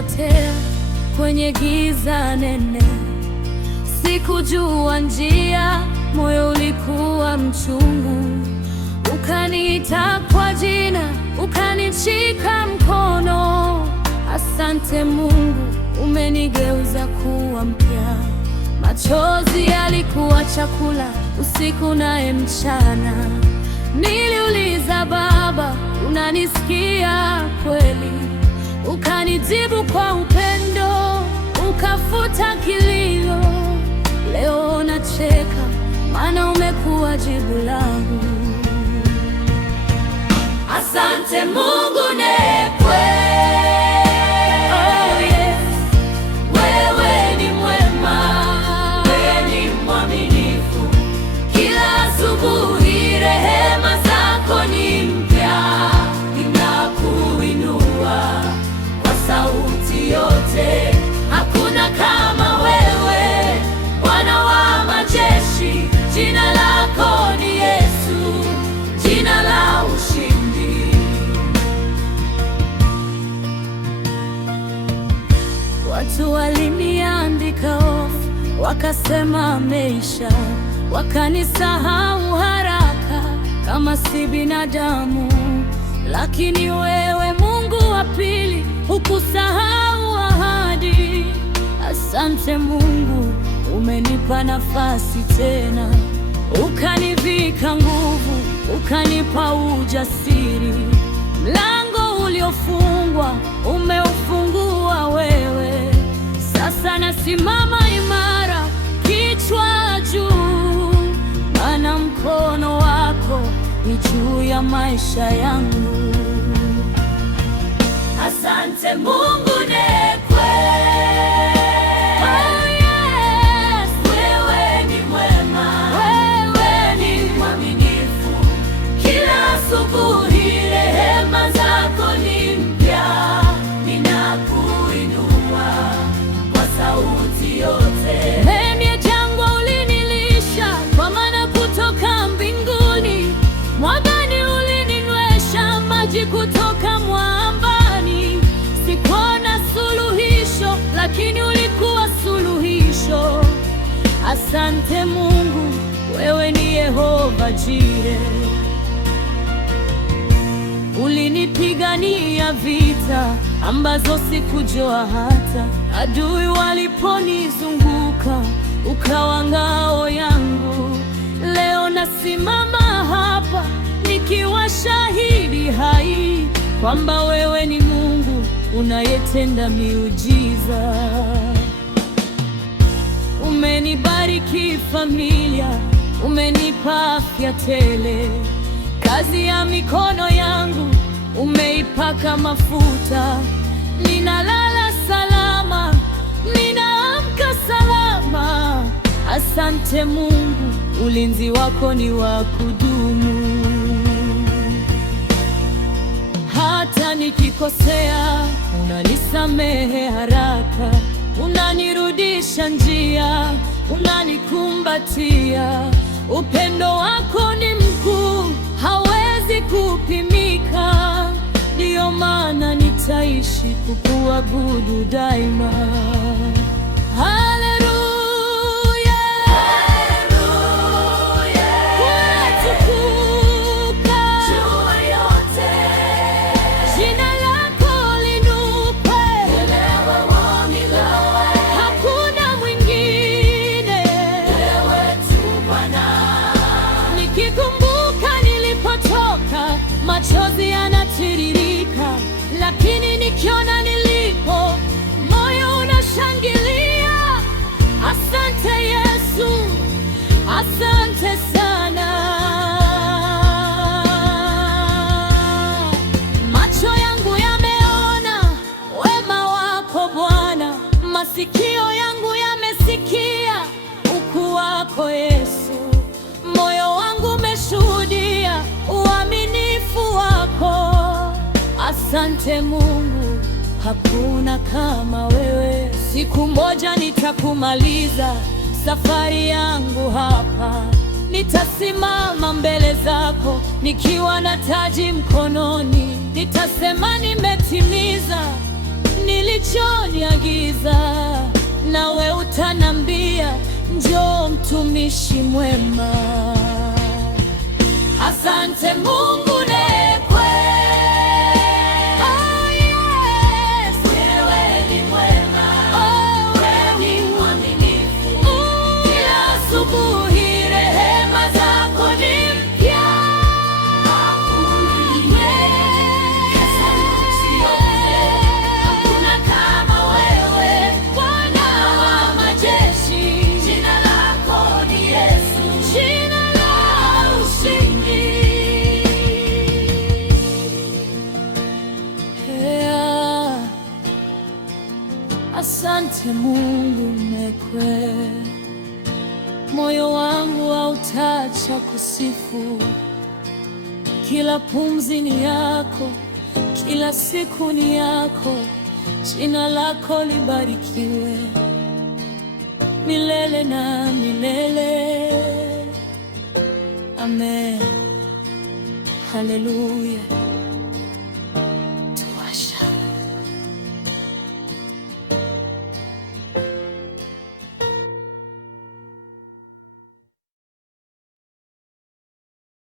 nilipotea kwenye giza nene. Sikujua njia, moyo ulikuwa mchungu. Ukaniita kwa jina, ukanishika mkono. Asante Mungu, umenigeuza kuwa mpya. Machozi yalikuwa chakula usiku naye mchana. Niliuliza, Baba, unanisikia kweli? Ukanijibu kwa upendo, ukafuta kilio. Leo nacheka, maana umekuwa jibu langu. Asante Mungu nekwe. Oh yes, wewe ni mwema, wewe ni mwaminifu. Kila asubuhi rehema zako ni mpya. Ninakuinua kwa sauti yote. Hakuna kama wewe, Bwana wa majeshi. Jina lako ni Yesu, jina la ushindi. Watu waliniandika off, wakasema ameisha, wakanisahau haraka kama si binadamu. Lakini wewe Mungu wa pili, hukusahau ahadi. Asante Mungu, umenipa nafasi tena, ukanivika nguvu, ukanipa ujasiri. Mlango uliofungwa umeufungua wewe. Sasa nasimama imara, kichwa juu, maana mkono wako ni juu ya maisha yangu. Asante Mungu nekwe. Oh yes, wewe ni mwema, wewe ni mwaminifu. Kila asubuhi rehema zako ni mpya. Ninakuinua kwa sauti yote. Kwenye jangwa ulinilisha kwa maana kutoka mbinguni. Mwagani ulininywesha maji kutoka mwambani. Sikuona suluhisho, lakini ulikuwa suluhisho. Asante Mungu, wewe ni Yehova Jire. Ulinipigania vita ambazo sikujua hata. Adui waliponizunguka, ukawa ngao yangu. Leo nasimama hapa nikiwa shahidi hai kwamba wewe ni Mungu unayetenda miujiza. Umenibariki familia, umenipa afya tele. Kazi ya mikono yangu umeipaka mafuta. Ninalala salama, ninaamka salama. Asante Mungu, ulinzi wako ni wa kudumu. Hata nikikosea, unanisamehe haraka. Unanirudisha njia, unanikumbatia. Upendo wako ni mkuu, hawezi kupimika. Ndiyo maana nitaishi kukuabudu daima. Haleluya, haleluya, watukuka juu yote. Jina lako linukwe, wewe wa milele. Hakuna mwingine, wewe tu Bwana. Nikikumbuka nilipotoka, machozi yanatiririka, lakini nikiona nilipo, moyo unashangilia. Asante Yesu, asante sana. Macho yangu yameona wema wako Bwana, masikio yangu yamesikia ukuu wako Yesu. Moyo wangu umeshuhudia uaminifu wako. Asante Mungu, hakuna kama wewe. Siku moja nitakumaliza safari yangu hapa. Nitasimama mbele zako nikiwa na taji mkononi. Nitasema nimetimiza nilicho giza, nawe utanambia njoo mtumishi mwema. Asante Mungu nekwe. Oh yes, wewe ni mwema. Oh, wewe ni mwaminifu. Kila asubuhi rehema zako ni mpya. Hakuna kama wewe, Bwana wa majeshi. Jina lako ni Yesu, jina la ushindi. Asante Mungu nekwe, moyo wangu hautaacha kusifu. Kila pumzi ni yako, kila siku ni yako. Jina lako libarikiwe milele na milele. Amen. Haleluya.